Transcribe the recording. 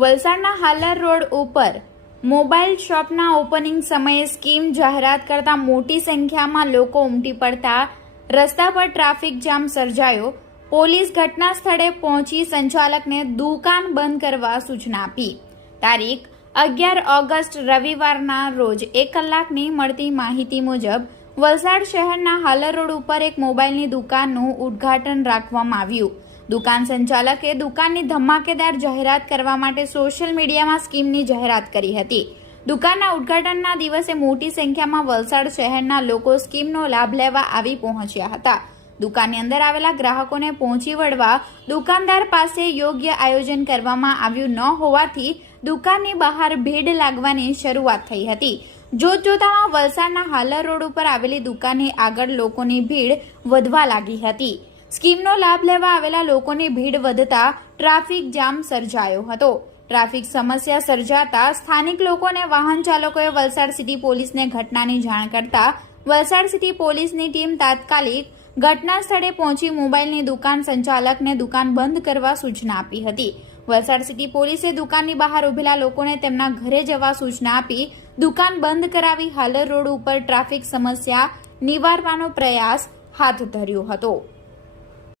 વલસાડના હાલર રોડ ઉપર mobile શોપના opening સમયે સ્કીમ જાહેરાત કરતા મોટી સંખ્યામાં લોકો ઉમટી પડતા રસ્તા પર ટ્રાફિક જામ સર્જાયો। પોલીસ ઘટના સ્થળે પહોંચી સંચાલકને દુકાન બંધ કરવા સૂચના આપી। તારીખ 11 ઓગસ્ટ રવિવારના રોજ 1 કલાકની મળતી માહિતી મુજબ વલસાડ શહેરના હાલર રોડ ઉપર એક મોબાઈલની દુકાનનું ઉદ્ઘાટન રાખવામાં આવ્યું। દુકાન સંચાલકે દુકાનની ધમાકેદાર જાહેરાત કરવા માટે સોશિયલ મીડિયામાં સ્કીમની જાહેરાત કરી હતી। દુકાનના ઉદ્ઘાટનના દિવસે મોટી સંખ્યામાં વલસાડ શહેરના લોકો સ્કીમનો લાભ લેવા આવી પહોંચ્યા હતા। દુકાનની અંદર આવેલા ગ્રાહકોને પહોંચી વળવા દુકાનદાર પાસે યોગ્ય આયોજન કરવામાં આવ્યું ન હોવાથી દુકાનની બહાર ભીડ લાગવાની શરૂઆત થઈ હતી। જોતજોતામાં વલસાડના હાલર રોડ ઉપર આવેલી દુકાનની આગળ લોકોની ભીડ વધવા લાગી હતી। સ્કીમનો લાભ લેવા આવેલા લોકોની ભીડ વધતા ટ્રાફિક જામ સર્જાયો હતો। ટ્રાફિક સમસ્યા સર્જાતા સ્થાનિક લોકોને વાહન ચાલકોએ વલસાડ સિટી પોલીસને ઘટનાની જાણ કરતા વલસાડ સિટી પોલીસની ટીમ તાત્કાલિક ઘટના સ્થળે પહોંચી મોબાઈલની દુકાન સંચાલકને દુકાન બંધ કરવા સૂચના આપી હતી। વલસાડ સિટી પોલીસે દુકાનની બહાર ઉભેલા લોકોને તેમના ઘરે જવા સૂચના આપી દુકાન બંધ કરાવી હાલર રોડ ઉપર ટ્રાફિક સમસ્યા નિવારવાનો પ્રયાસ હાથ ધર્યો હતો।